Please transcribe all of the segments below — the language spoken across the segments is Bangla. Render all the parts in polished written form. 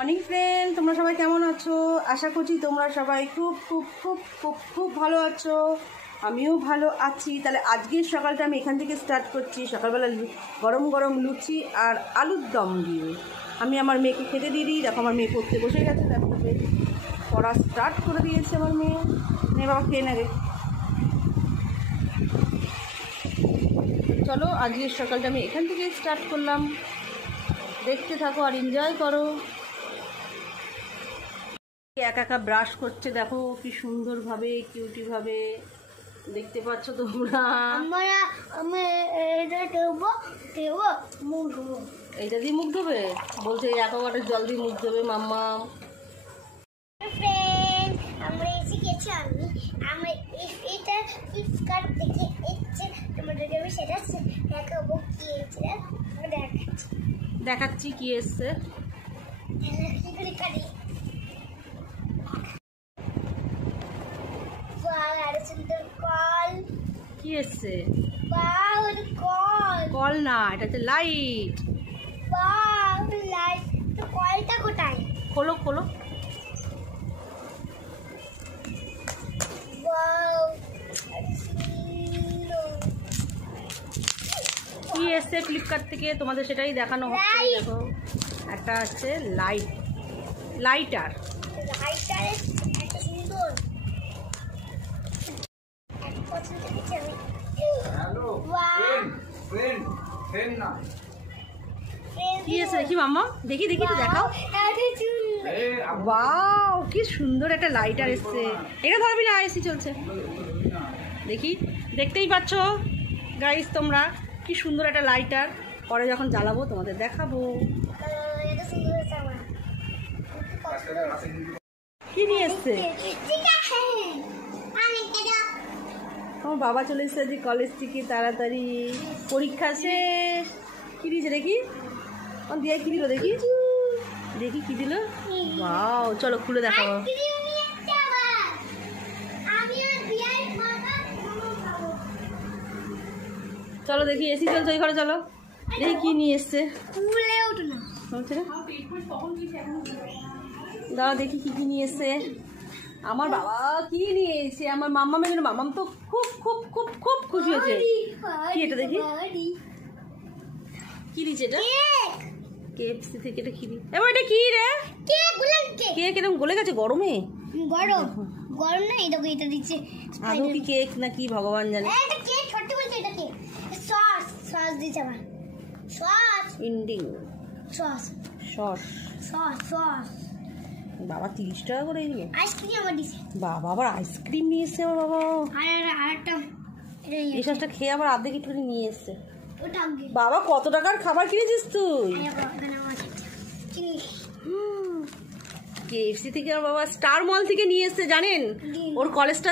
মর্নিং ফ্রেন্ড, তোমরা সবাই কেমন আছো? আশা করছি তোমরা সবাই খুব খুব খুব খুব খুব ভালো আছো। আমিও ভালো আছি। তাহলে আজকের সকালটা আমি এখান থেকে স্টার্ট করছি। সকালবেলা গরম গরম লুচি আর আলুর দম দিয়ে আমি আমার মেয়েকে খেতে দিয়ে দিই। দেখো আমার মেয়ে পড়তে বসে গেছে, তারপরে পড়া স্টার্ট করে দিয়েছে আমার মেয়ে। বাবা খেয়ে নেবে। চলো আজকের সকালটা আমি এখান থেকে স্টার্ট করলাম। দেখতে থাকো আর এনজয় করো। একা একা ব্রাশ করছে, দেখো কি সুন্দরভাবে কিউটিভাবে দেখতে পাচ্ছ তোমরা। এইটা দিয়ে মুখ ধোবে বলছে, অ্যাকোয়াগার্ডের জল দিয়ে মুখ ধোবে মাম্মা। দেখাচ্ছি কি এসছে। কি এসছে? কল না, এটা হচ্ছে লাইট। কলটা কোথায়? খোলো খোলো। কি এসছে ফ্লিপকার্ট থেকে তোমাদের সেটাই দেখানো হচ্ছে। দেখো একটা আছে লাইটার। কি এসছে দেখি মাম্মা, দেখি দেখি দেখাও। ওয়াও, কি সুন্দর একটা লাইটার এসছে। এটা ধরবি না, এসি চলছে। দেখি, দেখতেই পাচ্ছ গাইস তোমরা কি সুন্দর একটা লাইটার। পরে যখন জ্বালাবো তোমাদের দেখাবো। কি নিয়ে এসছে? আমার বাবা চলে এসছে যে কলেজ থেকে তাড়াতাড়ি, পরীক্ষা শেষ। কি দিয়েছে দেখি, দিয়ে কি দিল দেখি, দেখি কি দিল। ওয়াও, চলো খুলে দেখাবো। চলো দেখি, এসি চলছে ওই ঘরে, চলো দেখি কি নিয়ে এসছে। দাঁড়া দেখি কি কি নিয়ে এসছে আমার বাবা। কি নিয়ে এসছে আমার মাম্মা মেয়ে? মাম্মাম তো খুব খুব খুব খুব খুশি হয়েছে। কি এটা দেখি, কি দিচ্ছে এটা? কেএফসি থেকে এটা কি দি? এবার এটা কি রে? কেক এরকম গলে গেছে গরমে। গরম না, এটা এটা দিচ্ছে। আদৌ কি কেক না কি ভগবান জানে। এটা কেক ছোট বলতে, এটা কেক। সস দিচ্ছে আবার। Sauce ending sauce sauce sauce sauce. বাবা 30 টাকা করে এগুলো। আইসক্রিম আমার দিছে। বাবা আবার আইসক্রিম নিয়ে এসছে আমার বাবা। আরেকটা এই সসটা খেয়ে আবার আর্ধেক একটু নিয়ে এসছে। ওটা বাবা কত টাকার খাবার কিনেছিস তুই? কেএফসি থেকে আমার বাবা স্টার মল থেকে নিয়ে এসছে, জানেন? ওর কলেজটা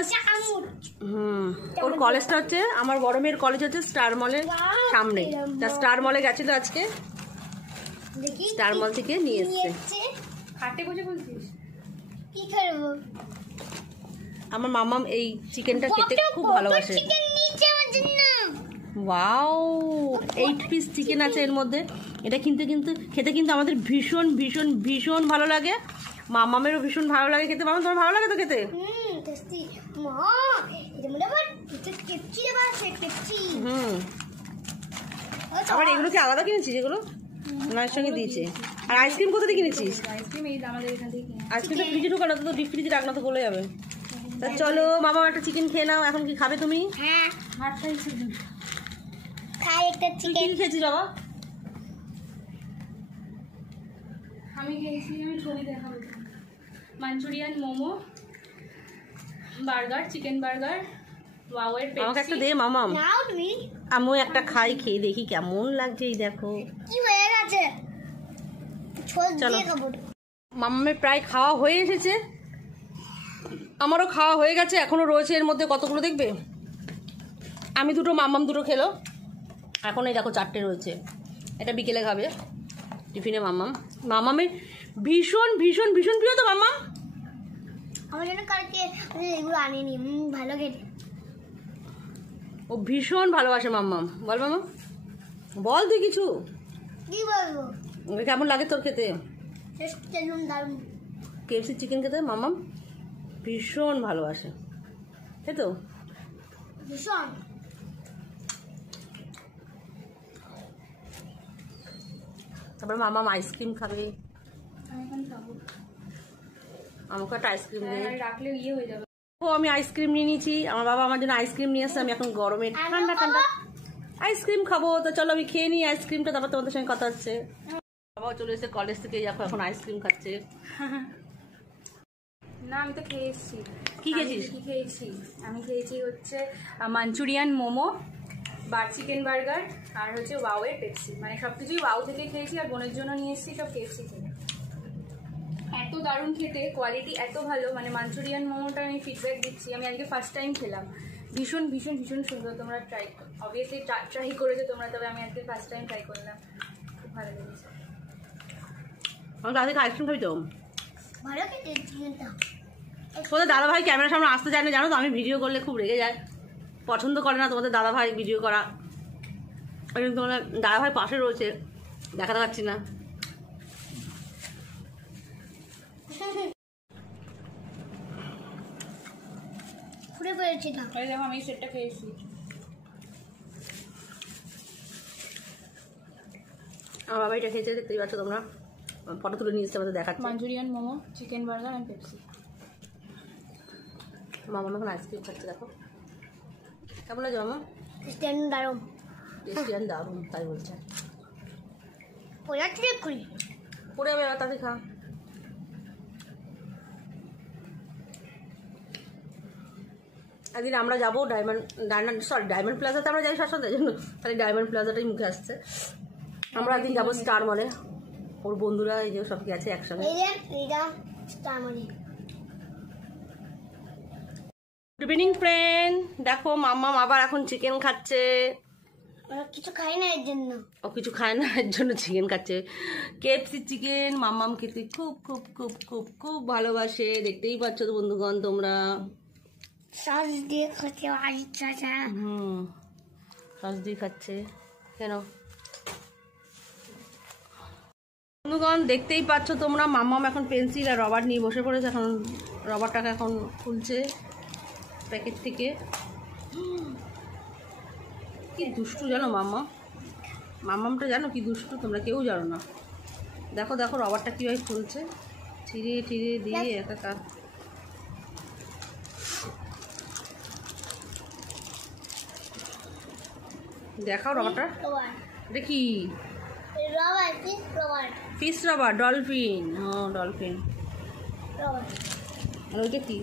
ওর কলেজটা হচ্ছে, আমার বড় মেয়ের কলেজ হচ্ছে স্টার মলের সামনে। তা স্টার মলে গেছিল আজকে, স্টার মল থেকে নিয়ে এসছে। খাটে বসে বলছিস কি করবো? আমার মামাম এই চিকেনটা খেতে খুব ভালোবাসে। ওয়াও, 8 পিস চিকেন আছে এর মধ্যে। এটা কিন্তু খেতে কিন্তু আমাদের ভীষণ ভীষণ ভীষণ ভালো লাগে। মামামেরও ভীষণ ভালো লাগে খেতে। মামা তোমার ভালো লাগে তো খেতে? আবার এগুলো কি আলাদা কিনেছিস? এগুলো ওনার সঙ্গে দিয়েছে। আর আইসক্রিম কোথা থেকে কিনেছিস? আইসক্রিমটা ফ্রিজে ঢুকানো তো, ডিপ ফ্রিজে রাখনা তো গলে যাবে। তা চলো মামা একটা চিকেন খেয়ে নাও। এখন কি খাবে তুমি? হ্যাঁ, একটা চিকেন খেয়েছিস বাবা? আমি খেয়েছি, আমি ছবি দেখাবো। Manchurian, momo, burger, chicken burger, ওয়াওয়ের পেপসি। আমাকে একটা দে মামাম। নাও তুমি। আমিও একটা খাই, খেয়ে দেখি কেমন লাগছে। এই দেখো কি হয়ে গেছে। চলো, মামামের প্রায় খাওয়া হয়ে এসেছে, আমারও খাওয়া হয়ে গেছে। এখনো রয়েছে এর মধ্যে কতগুলো দেখবে। আমি দুটো, মামাম দুটো খেলো। এখন এই দেখো 4টে রয়েছে। এটা বিকেলে খাবে টিফিনে মামাম। মামামের ভীষণ ভীষণ ভীষণ প্রিয় তো মামাম। আমার জন্য কালকে এগুলো আনিনি, ভালো খেতে। ও ভীষণ ভালোবাসে মাম্মাম। বল মাম্মাম, বল তুই কিছু। কি বলবো? কেমন লাগে তোর খেতে? দারুণ দারুণ। কেএফসি চিকেন খেতে মামাম ভীষণ ভালোবাসে, তাই তো? ভীষণ। তারপর মামাম আইসক্রিম খাবে, আমি এখন খাবো। আমাকে একটা আইসক্রিম দে। আর রাখলে ইয়ে হয়ে যাবে। ও আমি আইসক্রিম নিয়ে নিয়েছি, আমার বাবা আমার জন্য আইসক্রিম নিয়ে এসছে। আমি এখন গরমে ঠান্ডা ঠান্ডা আইসক্রিম খাবো, তো চলো আমি খেয়ে নিই আইসক্রিমটা, তারপর তোমাদের সঙ্গে কথা হচ্ছে। বাবাও চলে এসেছে কলেজ থেকে, এখন আইসক্রিম খাচ্ছে। না আমি তো খেয়ে এসেছি। কি খেয়েছিস? কি খেয়েছি? আমি খেয়েছি হচ্ছে মাঞ্চুরিয়ান মোমো, চিকেন বার্গার, আর হচ্ছে ওয়াওয়ের পেপসি। মানে সব কিছুই ওয়াও থেকে খেয়েছি, আর বোনের জন্য নিয়ে এসেছি সব কেএফসি থেকে। এত দারুণ খেতে, কোয়ালিটি এত ভালো। মানে মাঞ্চুরিয়ান মোমোটা আমি ফিডব্যাক দিচ্ছি, আমি আজকে ফার্স্ট টাইম খেলাম। ভীষণ ভীষণ ভীষণ সুন্দর। তোমরা অবভিয়াসলি ট্রাই করেছো তোমরা, তবে আমি আজকে ফার্স্ট টাইম ট্রাই করলাম, খুব ভালো লেগেছে। আমার দাদা আইসক্রিম খাবি তো? ভালো খেতে চিকেনটা। তোমাদের দাদা ভাই ক্যামেরার সামনে আসতে চায় না জানো তো, আমি ভিডিও করলে খুব রেগে যায়, পছন্দ করে না তোমাদের দাদা ভাই ভিডিও করা। তোমাদের দাদা ভাই পাশে রয়েছে, দেখাতে পাচ্ছি না। ফুটে পড়েছে না। এই দেখো আমি সেটটা খেয়েছি। আমার বাবা এটা খেয়েছে, দেখতেই পাচ্ছ তোমরা, ফটো তুলে নিয়ে এসছে আমাদের দেখাচ্ছে। Manchurian momo, chicken burger and Pepsi. মামা এখন আইসক্রিম খাচ্ছে, দেখো কেমন লাগে মামা? দারুণ। রেস্টুরেন্ট দারুণ, তাই বলছে। ওরা ট্রিপ করি পরে যাবে এবার, তাতে খা। একদিন আমরা যাবো ডায়মন্ড প্লাজাতে আমরা যাই সবসময়, তাই জন্য তাহলে ডায়মন্ড প্লাজাটাই মুখে আসছে। আমরা একদিন যাবো স্টার মলে, ওর বন্ধুরা এই যে সব গেছে একসঙ্গে। গুড ইভিনিং ফ্রেন্ড, দেখো মাম্মাম আবার এখন চিকেন খাচ্ছে। ওরা কিছু খায় না এর জন্য। ও কিছু খায় না এর জন্য চিকেন খাচ্ছে। কেএফসি চিকেন মাম্মাম খেতে খুব খুব খুব খুব খুব ভালোবাসে, দেখতেই পাচ্ছ তো বন্ধুগণ তোমরা। সস দিয়ে খাচ্ছে আচ্ছা। সস দিয়ে খাচ্ছে কেন? বন্ধুগণ দেখতেই পাচ্ছ তোমরা, মাম্মাম এখন পেন্সিল আর রবার নিয়ে বসে পড়েছে। এখন রবারটাকে এখন খুলছে প্যাকেট থেকে। কি দুষ্টু জানো মাম্মামটা, জানো কি দুষ্টু? তোমরা কেউ জানো না। দেখো দেখো রবারটা কীভাবে খুলছে, ছিঁড়ে ছিঁড়ে দিয়ে একাকার। দেখাও রবারটা, এটা কি? Fish rubber, dolphin. হ্যাঁ ডলফিন। আর ওইটা কি?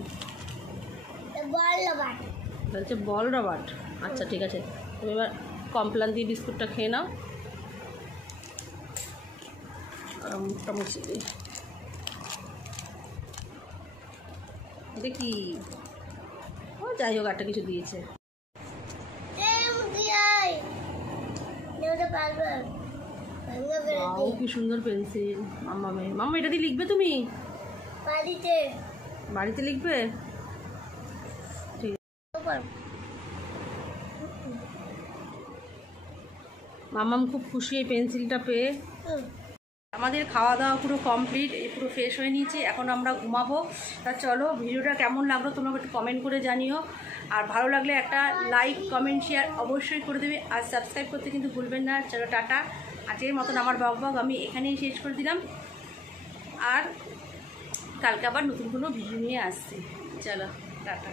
হচ্ছে বল রবার। আচ্ছা ঠিক আছে, তুমি এবার কমপ্লান দিয়ে বিস্কুটটা খেয়ে নাও। মুখটা মুছে দিই। দেখি ও যাই হোক একটা কিছু দিয়েছে। কি সুন্দর পেন্সিল মাম্মা, এটা দিয়ে লিখবে তুমি? বাড়িতে লিখবে? ঠিক আছে। মাম্মাম খুব খুশি এই পেন্সিলটা পেয়ে। আমাদের খাওয়া দাওয়া পুরো কমপ্লিট, পুরো ফ্রেশ হয়ে নিয়েছি, এখন আমরা ঘুমাবো। তা চলো, ভিডিওটা কেমন লাগলো তোমরা একটু কমেন্ট করে জানিও, আর ভালো লাগলে একটা লাইক কমেন্ট শেয়ার অবশ্যই করে দেবে, আর সাবস্ক্রাইব করতে কিন্তু ভুলবেন না। চলো টাটা, আজকের মতন আমার বক আমি এখানেই শেষ করে দিলাম, আর কালকে আবার নতুন কোনো ভিডিও নিয়ে আসছি। চলো টাটা।